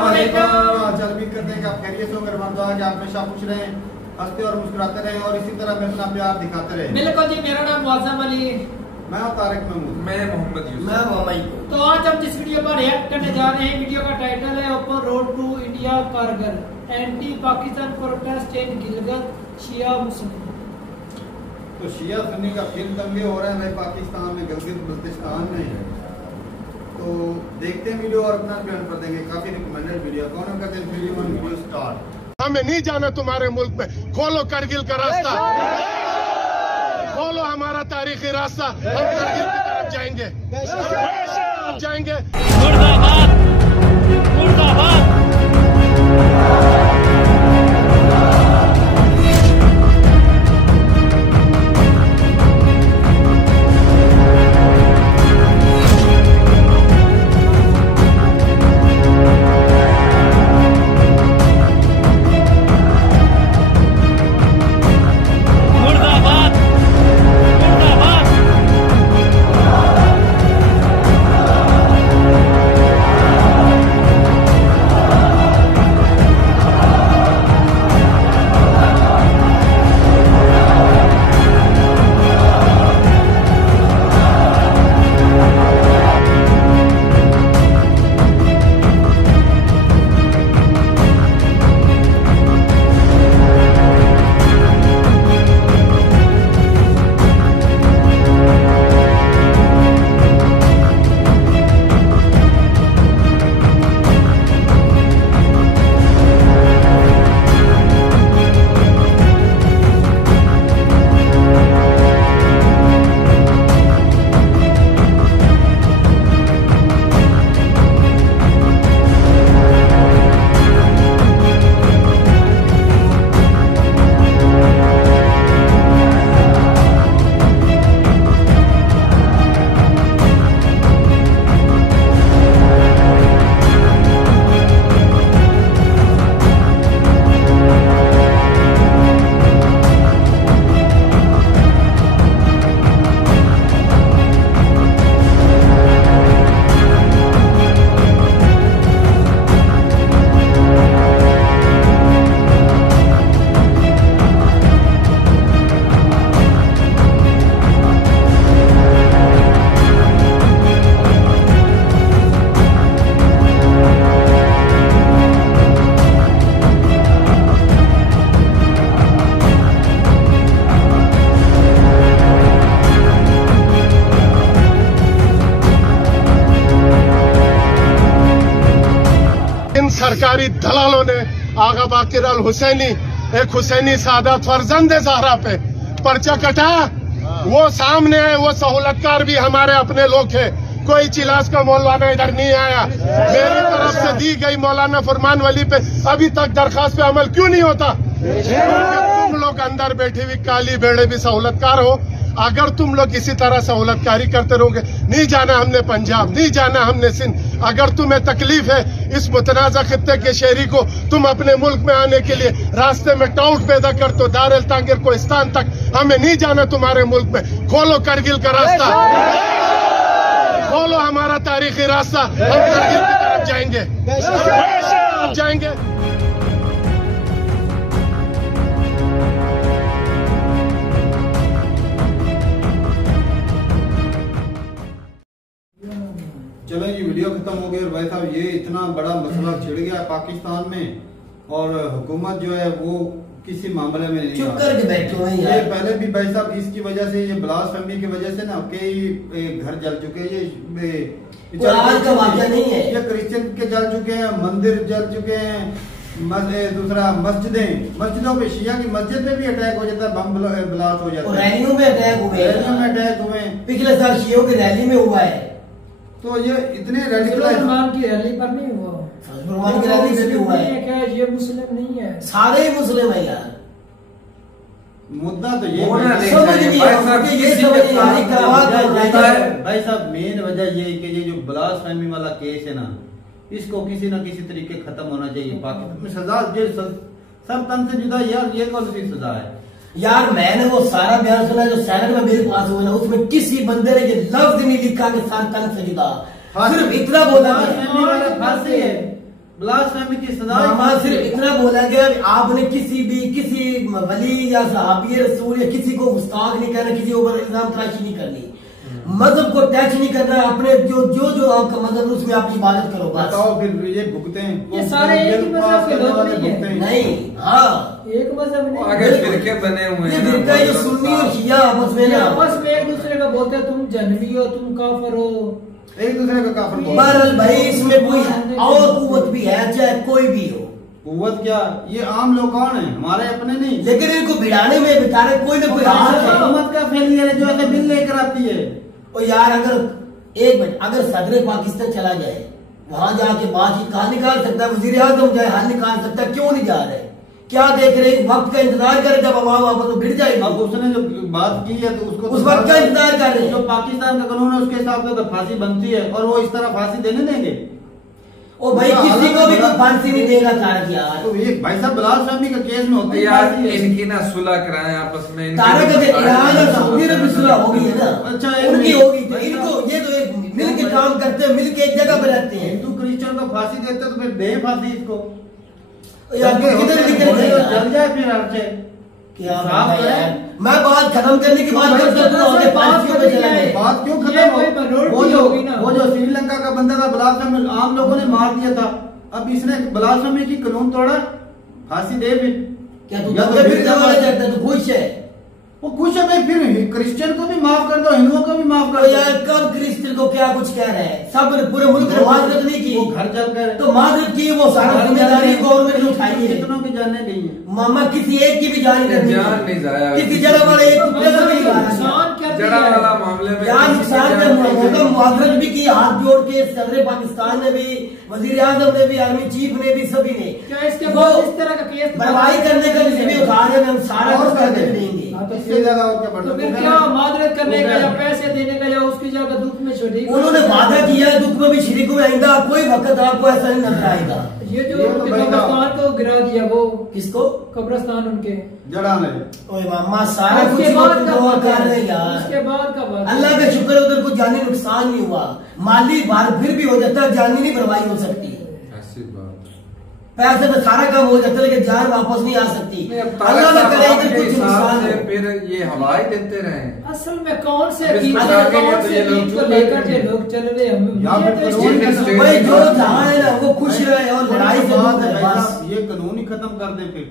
चल भी करते हैं कि आप खैरियत हो, दुआ कि आप हमेशा खुश रहें, हंसते और मुस्कुराते रहें और इसी तरह में अपना प्यार दिखाते रहें। बिल्कुल जी, मेरा नाम मुअज़्ज़म अली, मैं तारिक महमूद, मैं मोहम्मद यूसुफ, मैं मोहम्मद। तो आज हम जिस वीडियो पर रिएक्ट करने जा रहे हैं, वीडियो का टाइटल है open road to India Kargil, anti Pakistan protest in Gilgit Shia Muslim. तो शिया सुन्नी का फिर दंगे हो रहे हैं भाई पाकिस्तान में, गिलगित बल्तिस्तान में। तो देखते हैं वीडियो और अपना बयान कर देंगे। काफी रिकमेंडेड वीडियो, कौन करते हैं वीडियो स्टार्ट। हमें नहीं जाना तुम्हारे मुल्क में, खोलो करगिल का रास्ता, खोलो हमारा तारीखी रास्ता, हम करगिल की तरफ जाएंगे, जाएंगे। मुर्दाबाद, मुर्दाबाद। सरकारी दलालों ने आगा बाकिर अल हुसैनी, एक हुसैनी सादात फर्जंद ज़हरा पे पर्चा कटा। वो सामने है, वो सहूलतकार भी हमारे अपने लोग हैं। कोई चिलास का मौलाना इधर नहीं आया। मेरी तरफ से दी गई मौलाना फरमान वली पे अभी तक दरखास्त पे अमल क्यों नहीं होता? तुम लोग अंदर बैठी हुई काली भेड़े भी सहूलतकार हो। अगर तुम लोग इसी तरह सहूलतकारी करते रहोगे, नहीं जाना हमने पंजाब, नहीं जाना हमने सिंध। अगर तुम्हें तकलीफ है इस मुतनाज़ा खित्ते के शहरी को तुम अपने मुल्क में आने के लिए रास्ते में टाउट पैदा कर तो दारुल तांगिर कोहिस्तान तक हमें नहीं जाना तुम्हारे मुल्क में। खोलो करगिल का रास्ता, खोलो हमारा तारीखी रास्ता, हम करगिल की तरफ जाएंगे, जाएंगे। चलो ये वीडियो खत्म हो गई। और भाई साहब ये इतना बड़ा मसला छिड़ गया पाकिस्तान में और हुकूमत जो है वो किसी मामले में नहीं चुप करके बैठे हुए हैं। ये पहले भी भाई साहब इसकी वजह से, ये ब्लास्फेमी की वजह से ना कई घर जल चुके हैं। ये आज का वाक़या नहीं है, ये क्रिश्चियन के जल चुके हैं, मंदिर जल चुके हैं, दूसरा मस्जिदों पे, शिया की मस्जिद में भी अटैक हो जाता है, बम ब्लास्ट हो जाता है, रैलियों में अटैक हुए, रैलियों में अटैक हुए। पिछले साल शियों की रैली में हुआ है। तो ये इतने मुसलमान की रैली पर नहीं हुआ, मुसलमान की रैली में भी हुआ है। क्या ये मुस्लिम नहीं है? सारे ही मुस्लिम है यार। मुद्दा तो ये समझ नहीं है, ये समझ नहीं है। भाई साहब मेन वजह ये है कि ये जो ब्लास्फेमी वाला केस है ना, इसको किसी न किसी तरीके खत्म होना चाहिए। पाकिस्तान में सजा सर तन से जुदा, यार ये कौन सी सजा है यार? मैंने वो सारा बयान सुना जो सेनेट में मेरे पास हुआ ना, उसमें किसी बंदे ने ये लफ्ज नहीं लिखा कि सर तन से जुदा, सिर्फ इतना बोला फांसी है। ब्लास्फेमी की सजा। मामा सिर्फ इतना बोला गया आपने किसी वली या सहाबी रसूल या किसी को गुस्ताख नहीं करना, किसी ऊपर इल्जाम तराशी नहीं करनी, मजहब को टच नहीं करना, अपने जो आपका मजहब उसमें आप इबादत करो बस। बताओ फिर ये भुगते हैं ये सारे एक ही मजहब के लोग नहीं है। नहीं, हाँ एक मजहब नहीं, आगे फिरके बने हुए हैं। फिरका जो सुन्नी और शिया आपस में ना आपस में एक दूसरे को बोलते हैं तुम जन्मी हो, तुम काफिर हो, एक दूसरे का काफिर बोलते हैं। बहरहाल भाई इसमें कोई और कुव्वत भी है चाहे कोई भी हो, कुव्वत क्या, ये आम लोग कौन है, हमारे अपने नहीं, लेकिन इनको भिड़ाने में बेचारे कोई ना कोई हाथ है। हुकूमत का फेलियर है जो ऐसे बिल लेकर आती है। और यार अगर एक मिनट अगर सदर पाकिस्तान चला जाए वहां जाके बातचीत कहाँ निकाल सकता है, वजीर आजम जाए हल निकाल सकता है, क्यों नहीं जा रहे, क्या देख रहे हैं, वक्त का इंतजार कर जब आवाम वापस तो भिड़ जाएगी। अब उसने जो बात की है तो उसको उस वक्त का इंतजार कर रहे हैं। जो पाकिस्तान का कानून है उसके हिसाब से तो फांसी बनती है और वो इस तरह फांसी देने देंगे। ओ भाई किसी को भी कोई फांसी नहीं देगा तारक यार। तो ये भाई साहब ब्लास्फेमी का केस में होती है यार इनकी ना सुलह कराएं आपस में। तारक अगर ईरान और सऊदी अरब में सुलह होगी है ना, अच्छा, उनकी होगी तो इनको ये तो एक मिल के काम करते हैं, मिल के एक जगह पे रहते हैं। हिंदू क्रिश्चियन को फांसी देते तो फिर दे फांसी इसको, यार किधर निकल गए यार? जल जाए फिर आपसे क्या साफ बात है करें। यार, मैं बात खत्म करने की बात करता हूँ तो आगे फांसियों पे चले गए। बात क्यों ये खत्म कोई हो? minority होगी ना। वो जो श्रीलंका का बंदा था ब्लास्फेमी, आम लोगों ने मार दिया था, अब इसने ब्लास्फेमी की कानून तोड़ा, फांसी दे फिर। क्या तू या तो दंगे फिर फिरने वाले जाता है, तू खुश है? वो कुछ है भाई, फिर क्रिश्चियन को भी माफ कर दो, हिंदुओं को भी माफ तो कर दो। यार कब क्रिश्चियन को क्या कुछ कह रहे हैं, सब पूरे मुल्क ने माजरत नहीं की, वो घर जल कर तो माजरत की वो सारा जिम्मेदारी गवर्नमेंट ने उठाई है। कितनों की जाने गई है। मामा किसी एक की भी जान नहीं जान नहीं जाया। किसी जगह वाले एक टुकड़े का भी नहीं मारा गया। नुकसान क्या जड़ा वाला मामले में यार किसी की नुकसान जान में नहीं होगा, गई। मुआवजत भी की, हाथ जोड़ के सदर पाकिस्तान ने भी, वजीर आजम ने भी, आर्मी चीफ ने भी, सभी ने। क्या इसके वो बाद इस तरह का केस बर्बादी करने का भी उठा रहे हैं, हम सारा और कुछ क्या करके देंगे? देंगे। हाँ, तो इससे ज्यादा और क्या तो फिर बढ़ता क्या मादरत करने का या पैसे देने का या उसकी जगह दुख में छोड़ी। उन्होंने वादा किया है दुख में भी शरीक हुए, आइंदा कोई वक्त आपको ऐसा नहीं नजर आएगा। ये जो ये तो भाई कब्रिस्तान को गिरा दिया, वो किसको? कब्रिस्तान उनके, जड़ा में ओए मामा सारा कुछ उसके बाद का दुआ बात कर रहे है, हैं यार। उसके बाद का बात है। अल्लाह का शुक्र है उधर कुछ जानी नुकसान नहीं हुआ, माली बार फिर भी हो जाता है, जानी नहीं बर्बादी हो सकती, ऐसी बात पैसे तो सारा काम हो जाता है लेकिन जान वापस नहीं आ सकती। नहीं, अब अल्लाह ना करे तारक इधर के कुछ हिसाब नुकसान से हो। फिर ये हवाई देते रहे। असल में कौन से अब इस बीच प्रकार के कौन तो से ये लोग बीच को चुप लेकर बैठे जो हैं। लोग चल रहे हैं, या फिर मुझे तो कानून इस चीज का का- भाई जो जहाँ है ना वो खुश रहे और लड़ाई से दूर बात है रहे भाई बस। साहब, ये कानून ही खत्म कर दे, फिर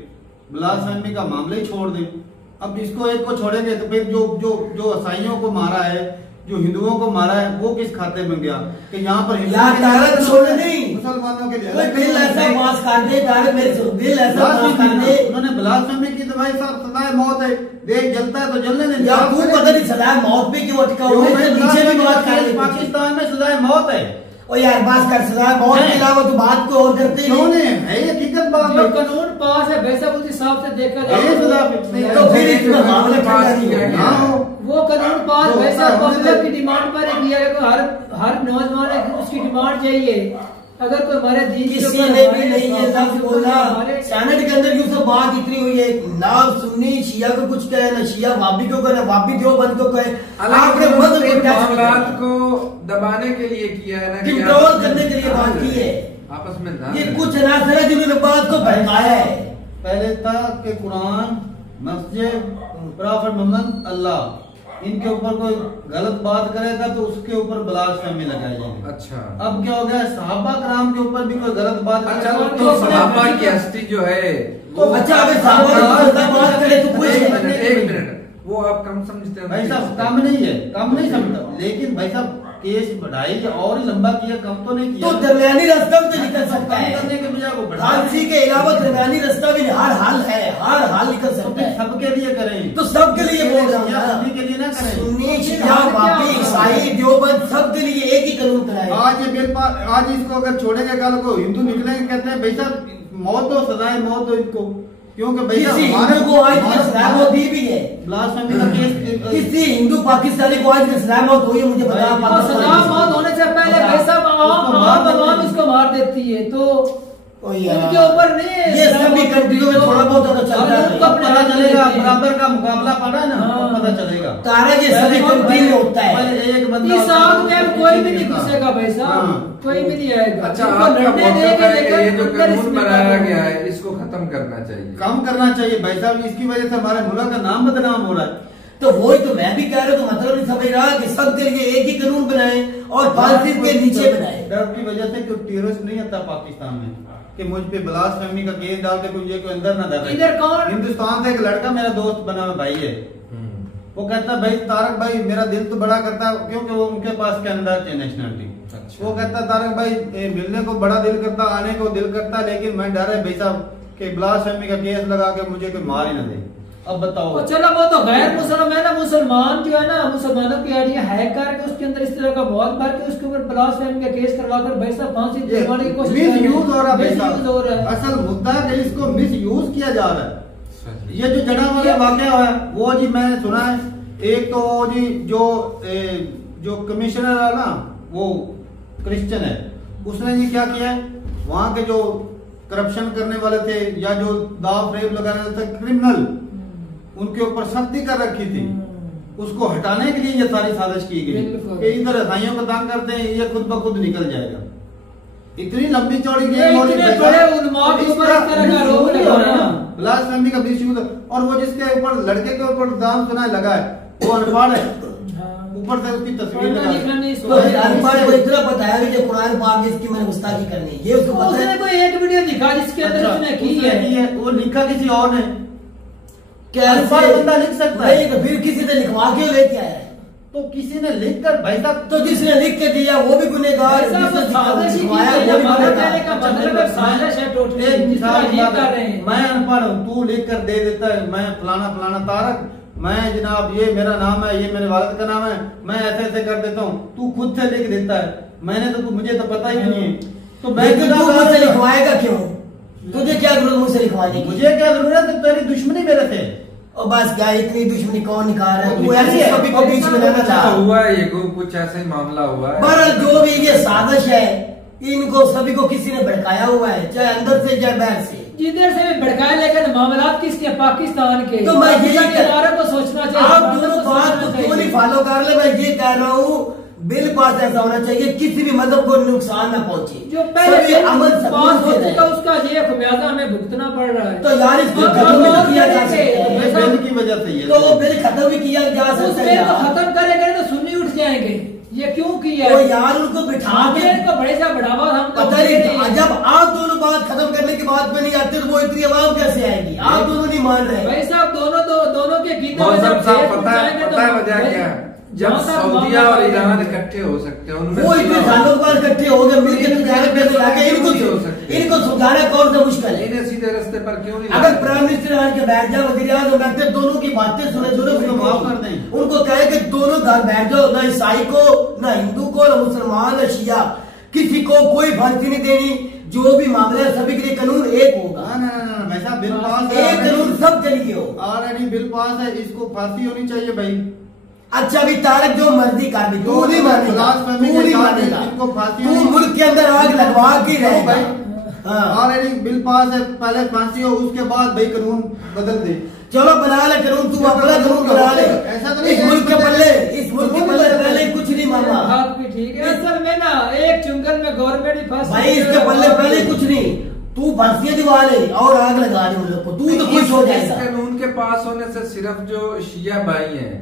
ब्लास्फेमी का मामला ही छोड़ दे। अब इसको एक को छोड़ेंगे तो फिर जो ईसाइयों को मारा है, जो हिंदुओं को मारा है, वो किस खाते में गया कि यहाँ पर हिंदू यार के तारक लिए छोड़ नहीं, मुसलमानों के लिए कोई अलग बिल ऐसा नहीं। पास कर दे, तारक मेरे से बिल ऐसा पास कर ब्लास्फेमी दे। उन्होंने ब्लास्फेमी की तो भाई साहब सजाए मौत है, देश जलता है तो जलने दें। यार तू पता नहीं सजाए मौत पे क्यों अटका हुआ है, इससे नीचे भी बात कर ले। पाकिस्तान में सजाए मौत है, ओ यार बात कर, सजाए मौत के अलावा तो बात को और करते क्यों नहीं। नहीं है? ये हकीकत बात जो है। कानून पास है वैसा उस हिसाब से देखा ये सजा जाए फिक्स नहीं है। तो फिर इसमें मामला ठंडा नहीं किया होगा। गया। हाँ, वो कानून पास जो वैसा होता है, पब्लिक की डिमांड पर ही किया गया। हर नौजवान है उसकी डिमांड चाहिए। अगर कोई हमारे दीन के किसी ऊपर ने भी हमारे नहीं ये इस्लाम लफ्ज के ऊपर बोला। हमारे- सेनेट के अंदर यूं सब बात इतनी हुई है, ना सुन्नी शिया को कुछ कहे, ना शिया वाबी को कहे, ना वाबी देवबंद को कहे। आपने मत इन मामलात को दबाने के लिए किया है ना, कि कंट्रोल आपस में करने के लिए बात की है। आपस में ना ये कुछ अनासर है जिन्होंने बात को भड़काया है। पहले था कि कुरान, मस्जिद, प्रॉफेट मोहम्मद, अल्लाह, इनके ऊपर कोई गलत बात करेगा तो उसके ऊपर ब्लास्फेमी लगाई जाएगी। अच्छा अब क्या हो गया, सहाबा कराम के ऊपर भी कोई गलत बात अच्छा करेगा तो सहाबा की हस्ती जो है तो अच्छा अगर साहब बात करे तो कुछ एक मिनट वो आप कम समझते हैं भाई साहब कम नहीं है, कम नहीं समझता, लेकिन भाई साहब केस बढ़ाई और ही लंबा किया, कम तो नहीं किया। तो दरमियानी रास्ता भी तो निकल सकता कम है। करने के बजाय वो बढ़ा फांसी के अलावा दरमियानी रास्ता भी हर हाल है, हर हाल निकल तो सकता फिर है। सबके लिए करें, तो सबके लिए बोल रहा हूँ या ना। सभी के लिए ना करें। सुन्नी शिया वापी ईसाई देवबंद सबके लिए एक ही कानून कराए। आज ये बिल आज इसको अगर छोड़ेंगे, कल को हिंदू निकलेंगे कहते हैं भाई साहब मौत दो, सजाए मौत दो इसको, क्योंकि भाई साहब किसी हिंदू को आज की सजा मौत दी भी है। ब्लास्फेमी का केस किसी हिंदू पाकिस्तानी को आज की सजा मौत हुई है, मुझे बता और सजा मौत होने से पहले वैसा उसको मार आवाम देते हैं। इसको मार देती है। तो ओ यार, उनके ऊपर नहीं ये सभी कंट्रियों में थोड़ा बहुत तो चलता है। उनको अपने पता हाथ चलेगा, में बराबर का मुकाबला पड़ा ना, हाँ। पता चलेगा। तारा ये सभी कंट्री में होता है। पहले एक बंदा इस आग में अब कोई भी नहीं होता है। घुसेगा भाई साहब, हाँ। कोई भी नहीं आएगा। अच्छा, उनको आपका लड़ने मौका देंगे, है कि ये लेकिन जो अंदर कानून इसमें बनाया बात गया होगी। है इसको खत्म करना चाहिए। कम करना चाहिए भाई साहब, इसकी वजह से हमारे मुल्क का नाम बदनाम हो रहा है। तो वही तो मैं भी कह रहा हूँ, तो मतलब नहीं समझ रहा कि सबके लिए एक ही कानून बनाए और फांसी के नीचे बनाए। डर की वजह से कोई टेररिस्ट नहीं आता पाकिस्तान में कि मुझ पे ब्लास्फेमी का केस डाल के मुझे कोई अंदर ना डाले। इधर कौन? हिंदुस्तान से एक लड़का मेरा दोस्त बना हुआ भाई है, वो कहता है भाई तारक भाई मेरा दिल तो बड़ा करता है, क्योंकि वो उनके पास कनाडा की नेशनलिटी। अच्छा। वो कहता है तारक भाई मिलने को बड़ा दिल करता, आने को दिल करता, लेकिन मैं डर है भाई साहब कि ब्लास्फेमी का केस लगा के मुझे कोई मार ही ना दे। अब बताओ। और चलो वो तो गैर मुसलमान है ना, मुसलमान जो है ना, मुसलमानों की आइडिया हैक करके उसके अंदर इस तरह का बहुत भर के उसके ऊपर ब्लास्फेमी का केस करवाकर भाई साहब फांसी दिलवाने की कोशिश मिस यूज हो रहा है भाई मिसयूज हो रहा साहब। है। असल मुद्दा है कि इसको मिस यूज किया जा रहा है। सही। ये जो जड़ा वाला वाकया हुआ है वो जी मैंने सुना है। एक तो जी जो कमिश्नर है ना वो क्रिश्चियन है, उसने जी क्या किया है, वहां के जो करप्शन करने वाले थे या जो दाव फ्रेब लगाने वाले थे क्रिमिनल, उनके ऊपर सख्ती कर रखी थी, उसको हटाने के लिए ये सारी साजिश की गई बिल्कुल। कि इधर ईसाइयों को तंग करते हैं, ये खुद ब खुद निकल जाएगा। इतनी लंबी चौड़ी ये गेम हो रही इतने है बड़े उन्माद के ऊपर इस तरह का आरोप लगा रहे हैं। ब्लास्फेमी का मिसयूज। और वो जिसके ऊपर लड़के के ऊपर दाम सुना लगा है वो अनपढ़ है, ऊपर से उसकी तस्वीर पढ़ना लगा लिखना है। नहीं तो अनपढ़ को इतना पता है कि कुरान पाक इसकी मैंने गुस्ताखी करनी है, ये उसको पता उसने है। कोई एक वीडियो दिखा जिसके अंदर अच्छा, उसने की उसने है। वो लिखा किसी और ने। कैसे अनपढ़ बंदा लिख सकता है? नहीं तो फिर किसी ने लिखवा के लेके आया है। तो किसी ने लिख कर भाई साहब तो जिसने लिख के दिया वो भी गुनहगार, ऐसा वो जिसने साजिश ही लिखवाया की है, वो भी हमारा गुनहगार। कहने का मतलब है साजिश है टोटली, एक जिस तरह मिसाल ये बात कर है, रहे हैं। मैं अनपढ़ हूँ, तू लिख कर दे देता है मैं फलाना फलाना तारक, मैं जनाब ये मेरा नाम है, ये मेरे वालिद का नाम है, मैं ऐसे ऐसे कर देता हूँ, तू खुद से लिख देता है, मैंने तो मुझे तो पता ही नहीं है। तो मैं लेकिन तू मुझसे लिखवाएगा क्यों? तुझे क्या जरूरत मुझसे लिखवाने की? मुझे क्या जरूरत है, तेरी दुश्मनी मेरे से। और बस क्या इतनी दुश्मनी कौन निकाल रहा है? तू वो ऐसे है। सभी को बीच में लाना अच्छा चाह। हुआ है, ये कुछ ऐसा ही मामला हुआ है। बहरहाल जो भी ये साजिश है, इनको सभी को किसी ने भड़काया हुआ है, चाहे अंदर से चाहे बाहर से। जिधर से भी भड़काए, लेकिन मामला किसके? पाकिस्तान के। तो मैं यही पाकिस्तान के इदारों को सोचना चाहिए, आप भारत दोनों को बात सोचना को चाहिए। क्यों नहीं फॉलो कर ले? मैं ये कह रहा हूँ बिल पास ऐसा होना चाहिए किसी भी मजहब को नुकसान न पहुंचे, जो पहले सभी अमन पास सकून हो से चुका रहे। उसका ये खमियाजा हमें भुगतना पड़ रहा है। तो यार इसको अब खत्म भी और किया जा करेंगे। सकता है। बिल की वजह से ये तो वो बिल खत्म भी किया जा सकता उसमें है तो यार। खत्म करेंगे तो सुन्नी उठ जाएंगे। ये क्यों किया? तो यार उनको बिठा के इनको बड़े सा बढ़ावा हम पता नहीं, जब आप दोनों बात खत्म करने की बात पे नहीं आते तो वो इतनी आवाम कैसे आएगी? आप दोनों नहीं मान रहे। भाई साहब दोनों के गीतों में मौसम जब साहब फेस पता जाएंगे तो है वजह क्या है? जब जहाँ तक सऊदीया मामला और है। ईरान इकट्ठे हो सकते हैं, उनमें वो इतने सालों के बाद इकट्ठे हो गए, मिलकर तजारत पे लाके इनको समझाना कौन सा मुश्किल है? इन्हें सीधे रास्ते पर क्यों नहीं अगर लाते? प्राइम मिनिस्टर आके के बैठ जाए, वजीर आजम बैठते, दोनों की बातें सुने, दोनों उनको फिर माफ कर दें। उनको कहे कि दोनों घर बैठ जाओ, ना ईसाई को, ना हिंदू को, ना मुसलमान, ना शिया, किसी को कोई फांसी नहीं देनी। जो भी मामला है सभी के लिए कानून एक होगा, ना भाई साहब बिल पास एक कानून सब के लिए हो। ऑलरेडी बिल पास है, इसको फांसी होनी चाहिए भाई। अच्छा भी तारक जो मर्जी कर भी, तू नहीं मानेगा, ब्लास्फेमी तू के नहीं साथ मानेगा, इनको फांसी तू होनी- मुल्क के अंदर आग लगवा के रहेगा भाई हाँ। ऑलरेडी बिल पास है, पहले फांसी हो, उसके बाद भाई कानून बदल दे। चलो बना ले कानून, तू अपना कानून बना ले। ऐसा तो नहीं इस मुल्क के पल्ले, इस मुल्क के पल्ले पहले कुछ नहीं मांगा बात भी ठीक है। असल में ना एक चुंगल में गवर्नमेंट ही फंस भाई, इसके पल्ले पहले कुछ नहीं। तू फांसियां दिवा ले और आग लगा दे उन लोग को, तू तो खुश हो इस जाएगा। कानून के पास होने से सिर्फ जो शिया भाई हैं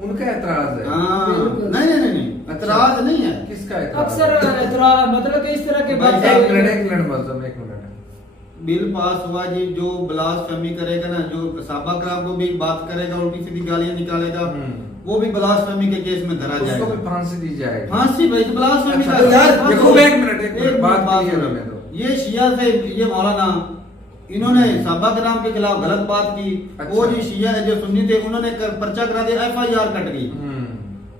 उनका एतराज है। हाँ, बिल्कुल। नहीं एतराज नहीं है। किसका एतराज? अक्सर एतराज मतलब कि इस तरह के बात एक मिनट मौसम एक मिनट। बिल पास हुआ जी, जो ब्लास्फेमी करेगा ना, जो सहाबा कराम को भी बात करेगा, उल्टी सीधी गालियां निकालेगा, वो भी ब्लास्फेमी के केस में धरा उसको जाएगा। भी फांसी दी जाएगी। फांसी भाई तो ब्लास्फेमी अच्छा, का यार, देखो, एक मिनट, बात सुनो। क्लियर होने दो। ये शिया से ये मौलाना, इन्होंने सहाबा कराम के खिलाफ गलत बात की। अच्छा। वो जो शिया जो सुन्नी थे उन्होंने पर्चा करा दिया, FIR कट गई।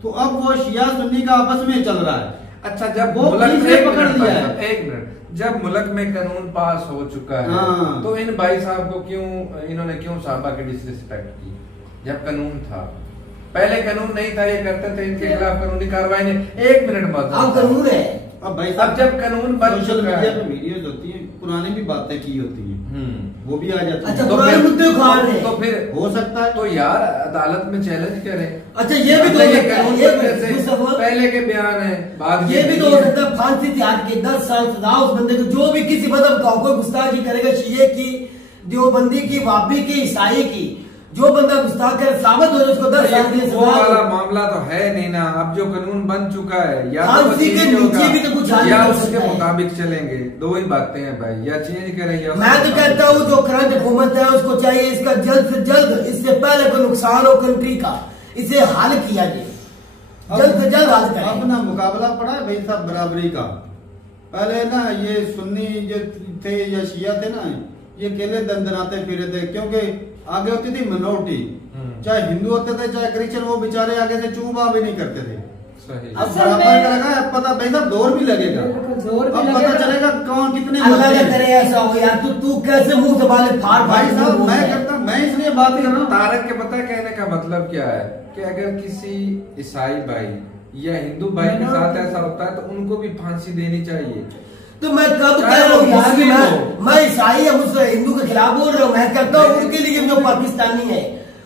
तो अब वो शिया सुन्नी का आपस में चल रहा है। अच्छा, जब वो मुल्क पुलिस ने एक पकड़ मिनट लिया भाई है। साहब, एक मिनट, जब मुल्क में कानून पास हो चुका है हाँ। तो इन भाई साहब को इन्होंने क्यों साहबा की डिसरिस्पेक्ट की? जब कानून था, पहले कानून नहीं था, ये करते थे, इनके खिलाफ कानूनी कार्रवाई नहीं। एक मिनट अब कानून है। अब भाई अब जब कानून बन सोशल चुका मीडिया है, पे वीडियोज होती हैं, पुरानी भी बातें की होती है, वो भी आ जाती अच्छा, है। पुराने मुद्दे उखाड़ रहे हैं। तो फिर हो सकता है तो यार अदालत में चैलेंज करें। अच्छा, ये भी तो हो सकता है, ये भी मुस्तफा, पहले के बयान है, बाद ये भी तो हो सकता है फांसी त्याग के 10 साल सजा उस बंदे को जो भी किसी मजहब का कोई गुस्ताखी करेगा, शिये की, देवबंदी की, वाबी की, ईसाई की, जो बंदा गुस्ताख करे साबित हो जाए उसको 10 साल की वो वाला सजा। मामला तो है नहीं ना। अब जो कानून बन चुका है, या तो फांसी के चेंज नीचे होगा, भी तो कुछ हाल या हो उसके सकता है। मुताबिक चलेंगे। दो ही बातें हैं भाई, या चेंज करें या मैं तो कहता हूँ जो करंट हुकूमत है उसको चाहिए इसका जल्द से जल्द, इससे पहले कोई नुकसान हो कंट्री का, इसे हल किया जाए, जल्द से जल्द हल करें। अपना मुकाबला पड़ा है भाई साहब बराबरी का। पहले ना ये सुन्नी जो थे या शिया थे ना, ये केले दंदनाते फिरे थे, क्योंकि आगे होती थी मिनोरिटी, चाहे हिंदू होते थे चाहे क्रिश्चियन, वो बेचारे आगे से चूबा भी नहीं करते थे। सही। अब असल में- बराबर का लगा, अब पता भाई साहब दौर भी लगेगा, बिल्कुल, दौर भी अब पता लगेगा। चलेगा कौन कितने अल्लाह मरते ना हैं। करे ऐसा हो यार, तू कैसे मुंह से बाले फाड़ भाई फाड़ साहब बोल रहा मैं है? करता, मैं इसलिए बात कर रहा हूँ। तारक के पता है कहने का मतलब क्या है कि अगर किसी ईसाई भाई या हिंदू भाई के साथ ऐसा होता है तो उनको भी फांसी देनी चाहिए। तो मैं कब चाहे कह रहा हूँ वो यार कि मुस्लिम मैं ईसाई या मुझे हिंदू के खिलाफ बोल रहा हूँ। मैं कहता हूँ उनके लिए जो पाकिस्तानी है,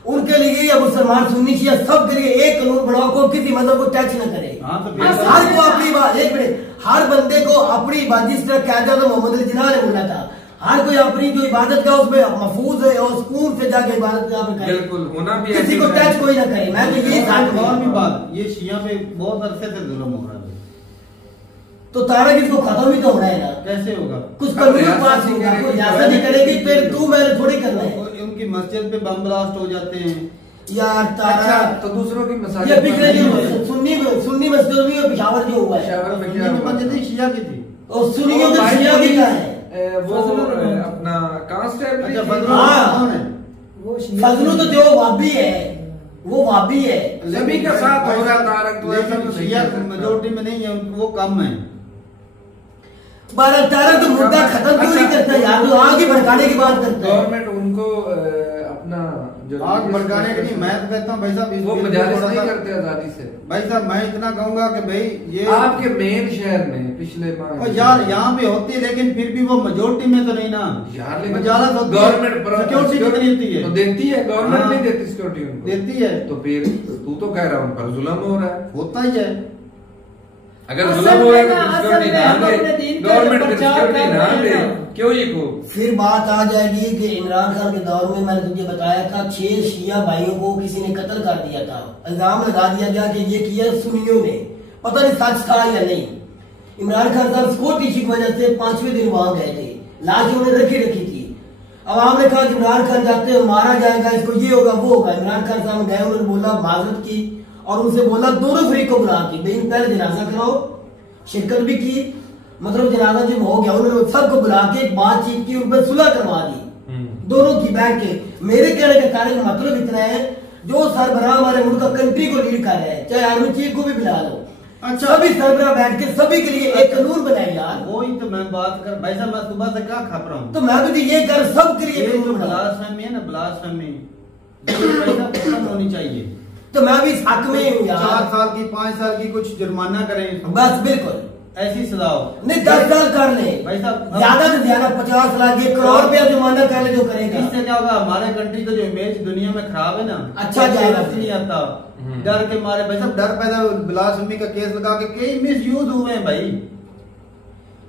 उनके लिए या मुसलमान सुन्नी शिया सब के लिए एक कानून बनाओ को किसी मजहब को टच न करे। हाँ, तो हर को अपनी बात, एक मिनट, हर बंदे को अपनी इबादत, जिस तरह कहता था मोहम्मद अली जिन्ना ने बोला था, हर कोई अपनी जो इबादत का उसमें महफूज है और सुकून से जाके इबादत करे, बिल्कुल होना भी किसी ऐसी को है। टच कोई ना करे। मैं तो यही एक और भी बात, बात, ये शिया पे बहुत अरसे से जुल्म हो रहा है। तो तारक इसको खत्म ही तो होना है ना, कैसे होगा? कुछ कानून पास होगा, कोई रियासत ही करेगी, फिर तू मैंने थोड़ी करना है और उनकी मस्जिद पे बम ब्लास्ट हो जाते हैं। यार। अच्छा, तारक तो दूसरों की ये मसाजिद पिछले पर नहीं दिन हुए। सुन्नी मस्जिद में और पिशावर जो हुआ है, पेशावर में क्या सुन्नी हुआ? मस्जिद शिया की थी। और सुन्नियों वो के भाई शिया भी का है। वो अपना कांस्टेबल अच्छा, थी। बदलू हाँ। कौन है? वो शिया- फजलू तो जो वाबी है, वो वाबी है। सभी के साथ हो रहा तारक, तो ऐसा लेकिन तो नहीं शिया कह सकता। मेजोरिटी में नहीं है, वो कम है। बारह तारक तो मुद्दा खत्म क्यों नहीं करता यार, तो आगे भड़काने की बात करता है। गवर्नमेंट उनको अपना जो आग भड़काने के लिए मैं तो कहता हूँ भाई साहब इस वो बिल को मजालिस थोड़ा नहीं सा- करते आजादी से। भाई साहब मैं इतना कहूंगा कि भाई ये आपके मेन शहर में पिछले माह और यार यहाँ पे होती है, लेकिन फिर भी वो मेजोरिटी में तो नहीं ना यार, लेकिन मजालत होती है। गवर्नमेंट सिक्योरिटी कितनी होती है? तो देती है गवर्नमेंट, हाँ। नहीं देती सिक्योरिटी उनको। देती है। तो फिर तू तो कह रहा हूँ पर जुल्म हो रहा है। होता ही है। अगर असल जुल्म हो रहा है में तो ना, सिक्योरिटी असल में ना हम दे, अपने दीन का गवर्नमेंट को प्रचार सिक्योरिटी कर ना रहे दे, हैं ना। क्यों ये को? फिर बात आ जाएगी कि इमरान खान के दौर में मैंने तुझे बताया था 6 शिया भाइयों को किसी ने कत्ल कर दिया था। इल्जाम लगा दिया गया कि ये किया सुन्नियों ने, पता नहीं सच कहा या नहीं। इमरान खान साहब सिक्योरिटी इशू की वजह से 5वें दिन वहां गए थे, लाश उन्होंने रखी थी। अब आपने कहा कि इमरान खान जाते हैं मारा जाएगा, इसको ये होगा वो होगा। इमरान खान साहब गए, उन्होंने बोला माजरत की और उनसे बोला दोनों फरीक को बुला के भाई पहले जनाजा कराओ, शिरकत भी की, मतलब जनाजा जब हो गया उन्होंने सबको बुला के एक बातचीत की, उन पर सुलह करवा दी दोनों की बैठ के। मेरे कहने का कारण मतलब इतना है, जो सरबराह हमारे मुल्क का कंट्री को लीड कर रहे हैं, चाहे आर्मी चीफ को भी बुला लो, अच्छा। सभी सरबराह बैठ के सभी के लिए एक कानून बनाए यार। वही तो मैं बात कर भाई साहब, मैं सुबह से क्या खप रहा हूँ। तो मैं भी ये कर सबके लिए ये जो कानून बनाओ। ब्लास्फेमी है ना, ब्लास्फेमी भाई साहब खत्म होनी चाहिए। तो मैं भी इस हक में ही हूँ 4 यार। साल की 5 साल की कुछ जुर्माना करें, बस बिल्कुल ऐसी सजा हो। नहीं 10 साल कर ले, भाई साहब ज्यादा से ज्यादा 50 लाख 1 करोड़ रुपया जुर्माना कर ले जो करेगा। इससे क्या होगा, हमारे कंट्री का जो इमेज दुनिया में खराब है ना, अच्छा जाएगा। समझ नहीं आता। डर के मारे भाई साहब, डर पैदा, ब्लास्फेमी का केस लगा के कई मिस यूज हुए हैं भाई।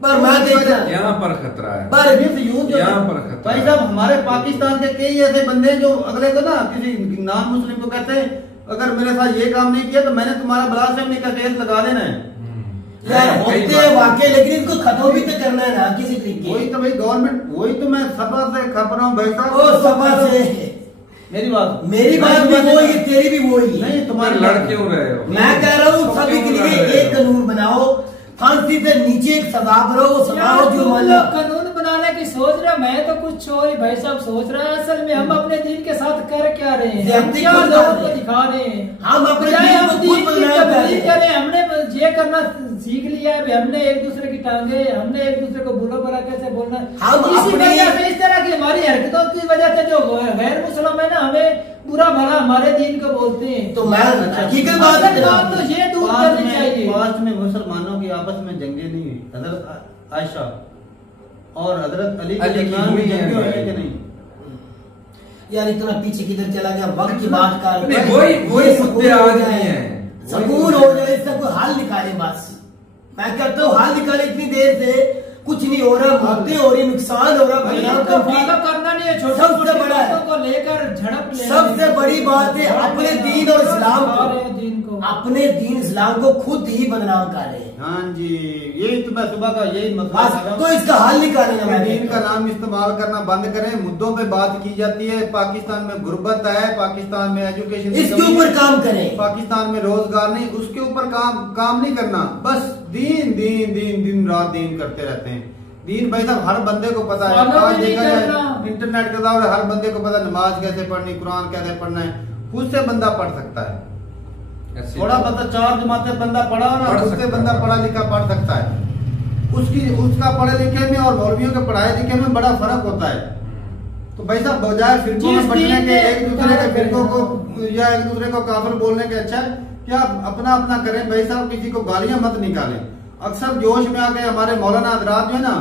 पर मैं देखता यहाँ पर खतरा है। पर मिस यूज यहाँ पर खतरा भाई है। साहब, हमारे पाकिस्तान के कई ऐसे बंदे हैं जो अगले को ना किसी नॉन मुस्लिम को कहते हैं अगर मेरे साथ ये काम नहीं किया तो मैंने तुम्हारा ब्लास्फेमी का केस लगा देना है। यार कई होते बार- हैं वाकई, लेकिन इनको खत्म भी तो करना है ना किसी तरीके। वही तो भाई गवर्नमेंट, वही तो मैं सभा से खप रहा हूँ भाई साहब। ओ सभा से मेरी बात, मेरी बात भी वही है, तेरी भी वही है। नहीं तुम्हारे तुम्हारी लड़ क्यों रहे हो? मैं कह रहा हूँ तुम सभी के क्यों लिए लड़ रहे एक हो? कानून बनाओ, फांसी से नीचे एक सजा करो, वो सजा यार, हो तुम जुर्माना। लोग कानून बनाने की सोच रहे, मैं तो कुछ और ही भाई साहब सोच रहा है। असल में हम अपने दीन के साथ कर क्या रहे हैं, हम ज्यादती क्या खुद लोगों कर को रहे हैं। दिखा रहे हैं। हम अपने बजाय दीन हम को दीन खुद की बदनाम कर रहे तबलीग हैं। करें, हमने ये करना सीख लिया है। हमने एक दूसरे की टांगे, हमने एक दूसरे को बुरा भला कैसे बोलना, हम इसी अपनी- वजह से इस तरह की हमारी हरकतों की वजह से जो गैर मुसलमान है ना, हमें बुरा भला हमारे दीन को बोलते हैं। तो मैं हकीकत बात असल है बात तो ये दूर करनी चाहिए। पास्ट में मुसलमानों की आपस में जंगे नहीं हुई। हजरत आयशा और हजरत अली अली की दरमियान में हुई है जंगे हुए भाई। कि नहीं? यार इतना पीछे किधर चला गया, वक्त की बात कर नहीं, वही मुद्दे आज नहीं है। सकून हो जाए, इसका कोई हल निकाले बस। मैं कहता हूँ हल निकाले, इतनी देर से कुछ नहीं हो रहा, मौतें हो रही, नुकसान हो रहा, परिणाम तो फॉलो करना नहीं है, छोटे सबसे छोटे बड़ा है। बातों को लेकर झड़प ले सबसे बड़ी बात है अपने दीन और इस्लाम को, अपने दीन इस्लाम को खुद ही बदनाम कर रहे हैं। हाँ जी, यही तो मैं सुबह का यही मसला बस कर रहा हूं। तो इसका हल निकालेगा। मैं दीन का नाम इस्तेमाल करना बंद करें, मुद्दों पे बात की जाती है। पाकिस्तान में गुर्बत है, पाकिस्तान में एजुकेशन, इसके ऊपर काम करें। पाकिस्तान में रोजगार नहीं, उसके ऊपर काम नहीं करना। बस दीन दीन दीन दिन रात दीन करते रहते हैं। दीन भाई साहब हर बंदे को पता है। आज देखा जाए इंटरनेट का दौर है, हर बंदे को पता है नमाज कैसे पढ़नी, कुरान कैसे पढ़ना है, खुद से बंदा पढ़ सकता है। थोड़ा बंदा 4 जमातें बंदा पढ़ा ना, खुद से बंदा पढ़ा लिखा पढ़ सकता है। उसका पढ़े लिखे में और मौलवियों के पढ़ाई लिखे में बड़ा फर्क होता है। तो भाई साहब बजाय फिरकों में बटने के, एक दूसरे के फिरकों को या एक दूसरे को काफिर बोलने के, अच्छा कि आप अपना अपना करें भाई साहब, किसी को गालियां मत निकालें। अक्सर जोश में आके हमारे मौलाना हजरात जो है ना,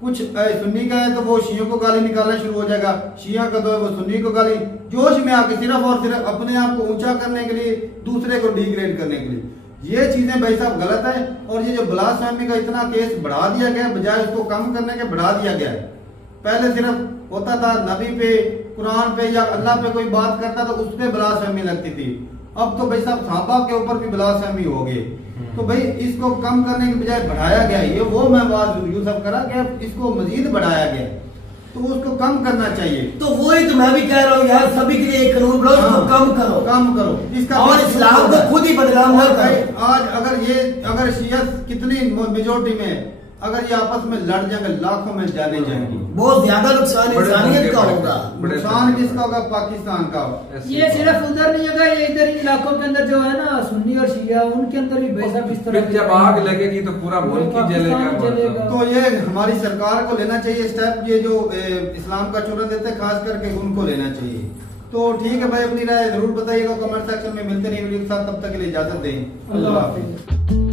कुछ सुन्नी का है तो वो शियों को गाली निकालना शुरू हो जाएगा, शिया का तो है वो सुन्नी को गाली, जोश में आके सिर्फ और सिर्फ अपने आप को ऊंचा करने के लिए, दूसरे को डिग्रेड करने के लिए। ये चीजें भाई साहब गलत है। और ये जो ब्लास्फेमी का इतना केस बढ़ा दिया गया, बजाय उसको कम करने के बढ़ा दिया गया है। पहले सिर्फ होता था नबी पे, कुरान पे या अल्लाह पे कोई बात करता तो उस पे ब्लास्फेमी लगती थी। अब तो भाई साहब सहाबा के ऊपर भी ब्लास्फेमी हो गई। तो भाई इसको कम करने के बजाय बढ़ाया गया। ये वो मैं बात यूसुफ करा कि इसको मजीद बढ़ाया गया, तो उसको कम करना चाहिए। तो वही तो मैं भी कह रहा हूँ यार, सभी के लिए एक कानून बनाओ, उसको कम करो इसका और इस्लाम को खुद ही बदनाम न करो। आज अगर शिया कितनी मेजोरिटी में अगर ये आपस में लड़ जाएंगे, लाखों में जाने जाएंगे, बहुत ज्यादा नुकसान इंसानियत का होगा। नुकसान किसका होगा? पाकिस्तान का। ये सिर्फ उधर नहीं होगा, ये इधर इलाकों के अंदर जो है ना सुन्नी और शिया, उनके अंदर भी भाई साहब इस तरह जब आग लगेगी तो पूरा मुल्क ही जलेगा। तो ये हमारी सरकार को लेना चाहिए स्टेप, ये जो इस्लाम का चुरा देते हैं खास करके उनको लेना चाहिए। तो ठीक है भाई, अपनी राय जरूर बताइएगा कमेंट सेक्शन में। मिलते नहीं वीडियो के साथ, तब तक के लिए इजाजत दें। अल्लाह हाफिज़।